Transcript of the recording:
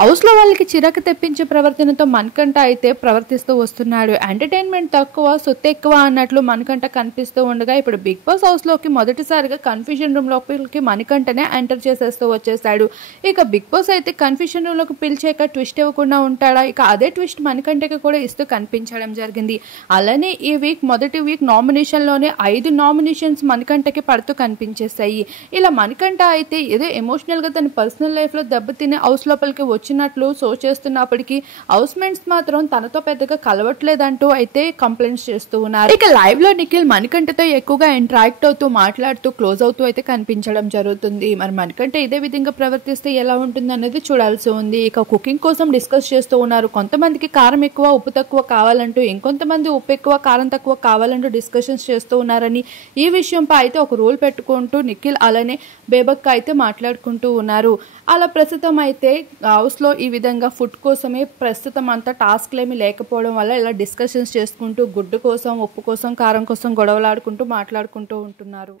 హౌస్లో వాళ్ళకి చిరాకు తెప్పించే ప్రవర్తనతో మణికంఠ అయితే ప్రవర్తిస్తూ వస్తున్నాడు. ఎంటర్టైన్మెంట్ తక్కువ సొత్తు ఎక్కువ అన్నట్లు మణికంఠ కనిపిస్తూ ఉండగా ఇప్పుడు బిగ్ బాస్ హౌస్లోకి మొదటిసారిగా కన్ఫ్యూజన్ రూమ్ లోపలికి మణికంఠనే ఎంటర్ చేసేస్తూ వచ్చేసాడు. ఇక బిగ్ బాస్ అయితే కన్ఫ్యూజన్ రూమ్ లోకి పిలిచాక ట్విస్ట్ ఇవ్వకుండా ఉంటాడా? ఇక అదే ట్విస్ట్ మణికంఠకి కూడా ఇస్తూ కనిపించడం జరిగింది. అలానే ఈ వీక్ మొదటి వీక్ నామినేషన్లోనే 5 నామినేషన్స్ మణికంఠకి పడుతూ కనిపించేస్తాయి. ఇలా మణికంఠ అయితే ఏదో ఎమోషనల్గా తన పర్సనల్ లైఫ్లో దెబ్బతిని హౌస్ లోపలికి వచ్చినట్లు షో చేస్తున్నప్పటికీ హౌస్ మేట్స్ మాత్రం తనతో పెద్దగా కలవట్లేదంటూ అయితే కంప్లైంట్స్ చేస్తూ ఉన్నారు. ఇక లైవ్ లో నిఖిల్ మణికంఠతో ఎక్కువగా ఇంటరాక్ట్ అవుతూ మాట్లాడుతూ క్లోజ్ అవుతూ అయితే కనిపించడం జరుగుతుంది. మరి మణికంఠ ఇదే విధంగా ప్రవర్తిస్తే ఎలా ఉంటుంది అనేది చూడాల్సి ఉంది. ఇక కుకింగ్ కోసం డిస్కస్ చేస్తూ ఉన్నారు. కొంతమందికి కారం ఎక్కువ ఉప్పు తక్కువ కావాలంటూ, ఇంకొంతమంది ఉప్పు ఎక్కువ కారం తక్కువ కావాలంటూ డిస్కషన్స్ చేస్తూ ఉన్నారని, ఈ విషయంపై అయితే ఒక రూల్ పెట్టుకుంటూ నిఖిల్ అలానే బేబక్క అయితే మాట్లాడుకుంటూ ఉన్నారు. అలా ప్రస్తుతం అయితే హౌస్లో ఈ విధంగా ఫుడ్ కోసమే ప్రస్తుతం అంతా టాస్క్లేమీ లేకపోవడం వల్ల ఇలా డిస్కషన్స్ చేసుకుంటూ గుడ్డు కోసం ఉప్పు కోసం కారం కోసం గొడవలాడుకుంటూ మాట్లాడుకుంటూ ఉంటున్నారు.